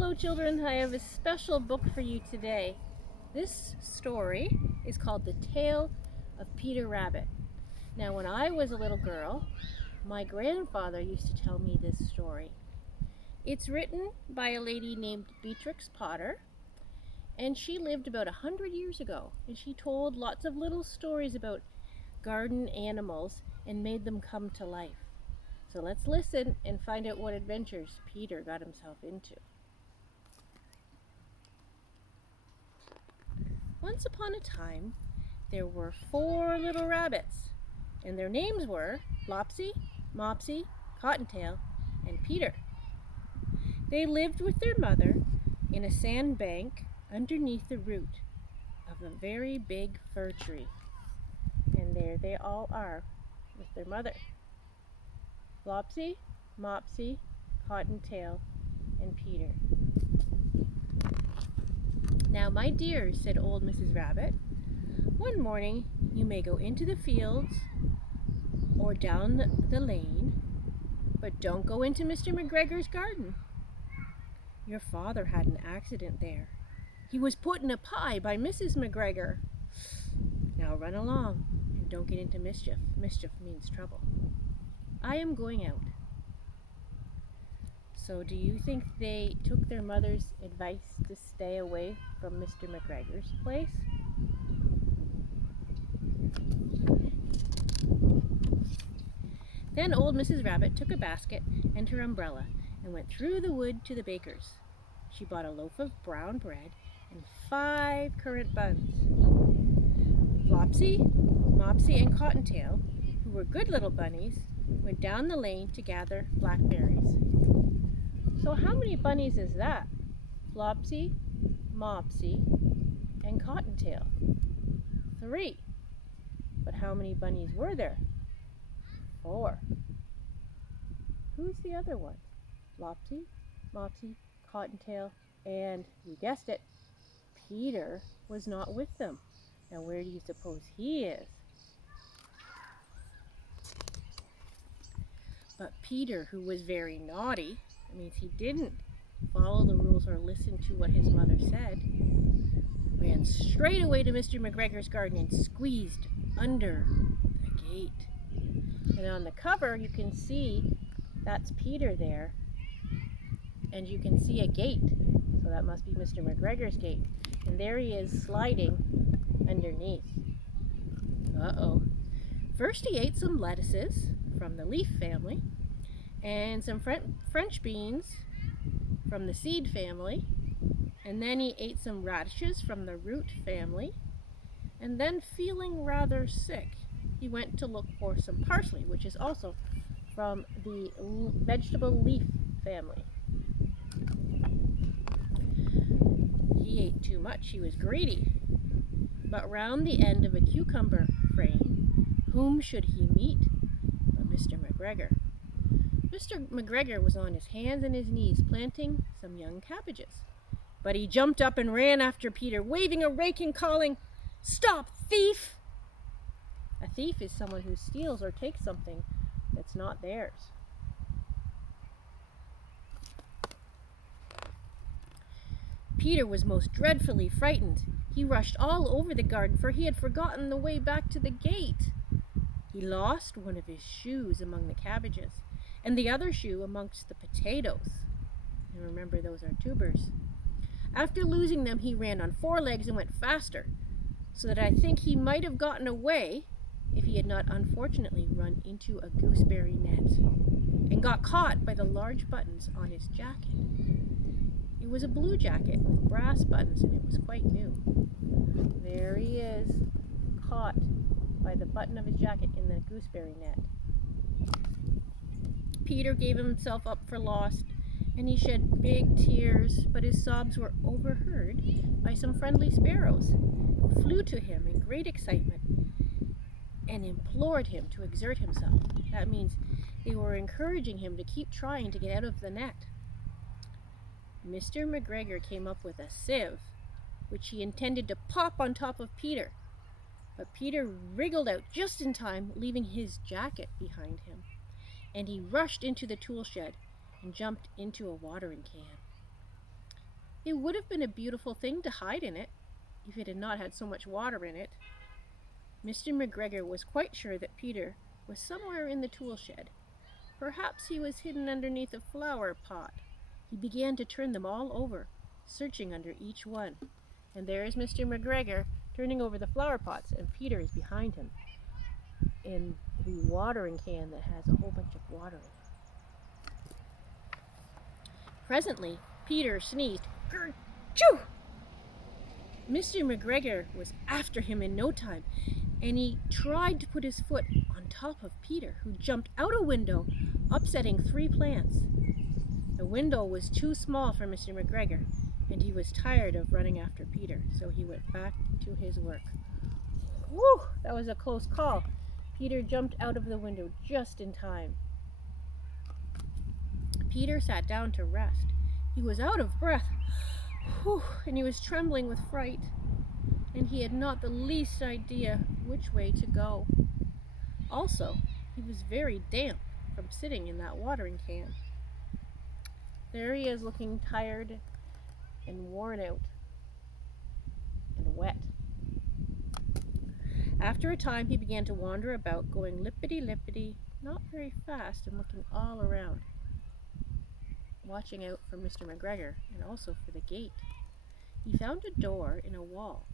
Hello children, I have a special book for you today. This story is called The Tale of Peter Rabbit. Now when I was a little girl, my grandfather used to tell me this story. It's written by a lady named Beatrix Potter, and she lived about 100 years ago, and she told lots of little stories about garden animals and made them come to life. So let's listen and find out what adventures Peter got himself into. Once upon a time, there were 4 little rabbits, and their names were Flopsy, Mopsy, Cottontail, and Peter. They lived with their mother in a sand bank underneath the root of a very big fir tree. And there they all are with their mother. Flopsy, Mopsy, Cottontail, and Peter. "Now, my dears," said old Mrs. Rabbit, "one morning you may go into the fields or down the lane, but don't go into Mr. McGregor's garden. Your father had an accident there. He was put in a pie by Mrs. McGregor. Now run along and don't get into mischief. Mischief means trouble. I am going out." So do you think they took their mother's advice to stay away from Mr. McGregor's place? Then old Mrs. Rabbit took a basket and her umbrella and went through the wood to the baker's. She bought a loaf of brown bread and 5 currant buns. Flopsy, Mopsy, and Cottontail, who were good little bunnies, went down the lane to gather blackberries. So how many bunnies is that? Flopsy, Mopsy, and Cottontail. 3. But how many bunnies were there? 4. Who's the other one? Flopsy, Mopsy, Cottontail, and, you guessed it, Peter was not with them. Now where do you suppose he is? But Peter, who was very naughty, that means he didn't follow the rules or listen to what his mother said, ran straight away to Mr. McGregor's garden and squeezed under the gate. And on the cover you can see that's Peter there, and you can see a gate, so that must be Mr. McGregor's gate, and there he is sliding underneath. Uh-oh. First he ate some lettuces from the leaf family and some French beans from the seed family, and then he ate some radishes from the root family, and then feeling rather sick, he went to look for some parsley, which is also from the vegetable leaf family. He ate too much, he was greedy. But round the end of a cucumber frame, whom should he meet but Mr. McGregor? Mr. McGregor was on his hands and his knees planting some young cabbages. But he jumped up and ran after Peter, waving a rake and calling, "Stop, thief!" A thief is someone who steals or takes something that's not theirs. Peter was most dreadfully frightened. He rushed all over the garden, for he had forgotten the way back to the gate. He lost one of his shoes among the cabbages, and the other shoe amongst the potatoes. And remember, those are tubers. After losing them, he ran on 4 legs and went faster, so that I think he might have gotten away if he had not unfortunately run into a gooseberry net and got caught by the large buttons on his jacket. It was a blue jacket with brass buttons, and it was quite new. There he is, caught by the button of his jacket in the gooseberry net. Peter gave himself up for lost, and he shed big tears, but his sobs were overheard by some friendly sparrows, who flew to him in great excitement and implored him to exert himself. That means they were encouraging him to keep trying to get out of the net. Mr. McGregor came up with a sieve, which he intended to pop on top of Peter. But Peter wriggled out just in time, leaving his jacket behind him, and he rushed into the tool shed and jumped into a watering can. It would have been a beautiful thing to hide in it, if it had not had so much water in it. Mr. McGregor was quite sure that Peter was somewhere in the tool shed. Perhaps he was hidden underneath a flower pot. He began to turn them all over, searching under each one. And there is Mr. McGregor turning over the flower pots, and Peter is behind him in the watering can that has a whole bunch of water in it. Presently, Peter sneezed. Ker-choo! Mr. McGregor was after him in no time, and he tried to put his foot on top of Peter, who jumped out a window, upsetting 3 plants. The window was too small for Mr. McGregor, and he was tired of running after Peter, so he went back to his work. Whew, that was a close call. Peter jumped out of the window just in time. Peter sat down to rest. He was out of breath, and he was trembling with fright, and he had not the least idea which way to go. Also, he was very damp from sitting in that watering can. There he is, looking tired and worn out and wet. After a time, he began to wander about, going lippity-lippity, not very fast, and looking all around, watching out for Mr. McGregor and also for the gate. He found a door in a wall,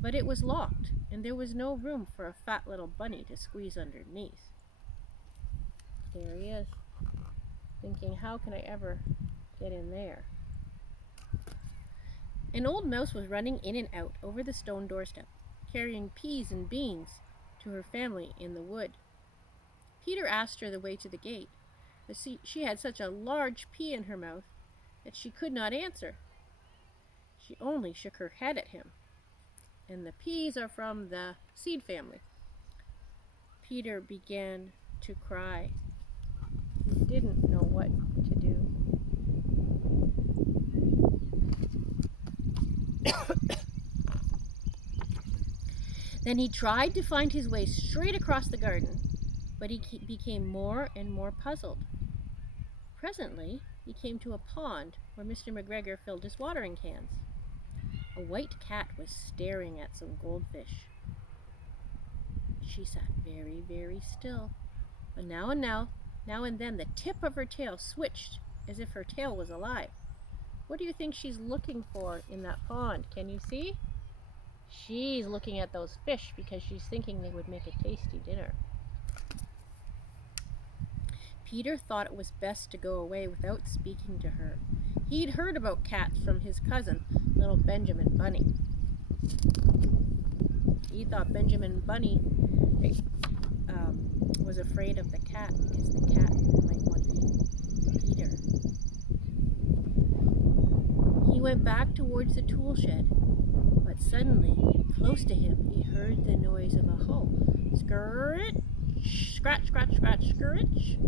but it was locked, and there was no room for a fat little bunny to squeeze underneath. There he is, thinking, how can I ever get in there? An old mouse was running in and out over the stone doorstep, carrying peas and beans to her family in the wood. Peter asked her the way to the gate, but she had such a large pea in her mouth that she could not answer. She only shook her head at him. And the peas are from the seed family. Peter began to cry. He didn't know what to do. Then he tried to find his way straight across the garden, but he became more and more puzzled. Presently, he came to a pond where Mr. McGregor filled his watering cans. A white cat was staring at some goldfish. She sat very, very still, but now and then the tip of her tail switched as if her tail was alive. What do you think she's looking for in that pond? Can you see? She's looking at those fish because she's thinking they would make a tasty dinner. Peter thought it was best to go away without speaking to her. He'd heard about cats from his cousin, little Benjamin Bunny. He thought Benjamin Bunny was afraid of the cat because the cat might want to eat Peter. He went back towards the tool shed, but suddenly, close to him, he heard the noise of a hoe. Scratch, scratch, scratch, scratch, scratch.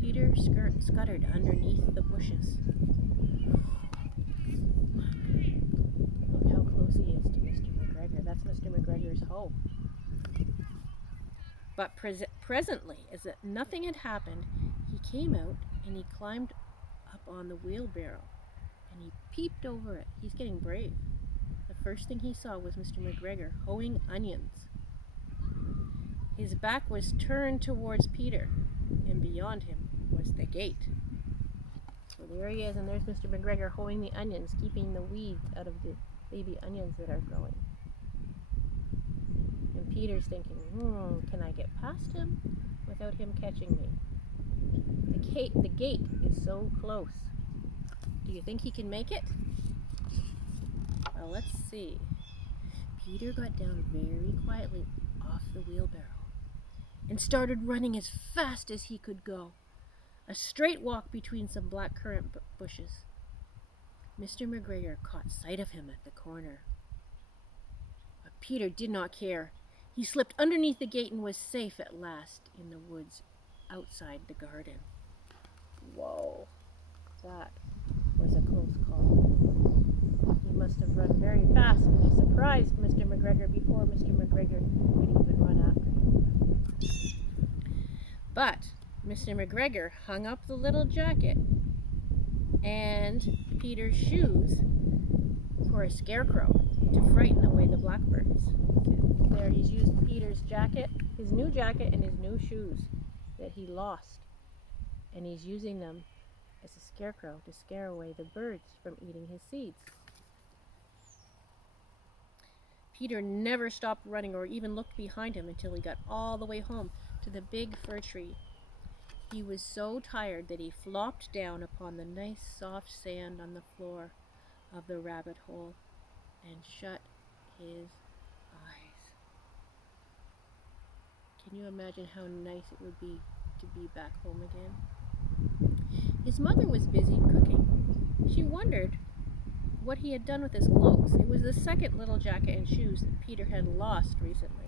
Peter scuttered underneath the bushes. Look how close he is to Mr. McGregor. That's Mr. McGregor's hoe. But presently, as if nothing had happened, he came out and he climbed up on the wheelbarrow and he peeped over it. He's getting brave. The first thing he saw was Mr. McGregor hoeing onions. His back was turned towards Peter, and beyond him was the gate. So there he is, and there's Mr. McGregor hoeing the onions, keeping the weeds out of the baby onions that are growing. And Peter's thinking, can I get past him without him catching me? The gate is so close. Do you think he can make it? Well, let's see. Peter got down very quietly off the wheelbarrow and started running as fast as he could go. A straight walk between some black currant bushes. Mr. McGregor caught sight of him at the corner. But Peter did not care. He slipped underneath the gate and was safe at last in the woods outside the garden. Whoa, that was a close call. He must have run very fast, and he surprised Mr. McGregor before Mr. McGregor could even run after him. But Mr. McGregor hung up the little jacket and Peter's shoes for a scarecrow to frighten away the blackbirds. There he's used Peter's jacket, his new jacket and his new shoes that he lost. And he's using them as a scarecrow to scare away the birds from eating his seeds. Peter never stopped running or even looked behind him until he got all the way home to the big fir tree. He was so tired that he flopped down upon the nice soft sand on the floor of the rabbit hole and shut his eyes. Can you imagine how nice it would be to be back home again? His mother was busy cooking. She wondered what he had done with his clothes. It was the second little jacket and shoes that Peter had lost recently.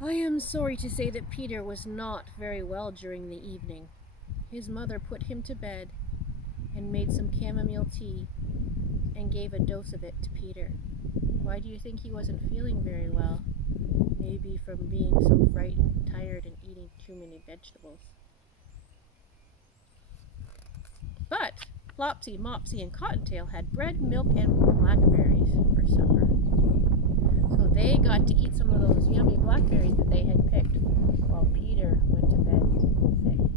I am sorry to say that Peter was not very well during the evening. His mother put him to bed and made some chamomile tea and gave a dose of it to Peter. Why do you think he wasn't feeling very well? Maybe from being so frightened, tired, and eating too many vegetables. But Flopsy, Mopsy, and Cottontail had bread, milk, and blackberries for supper. So they got to eat some of those yummy blackberries that they had picked while Peter went to bed sick.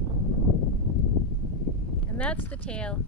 And that's the tale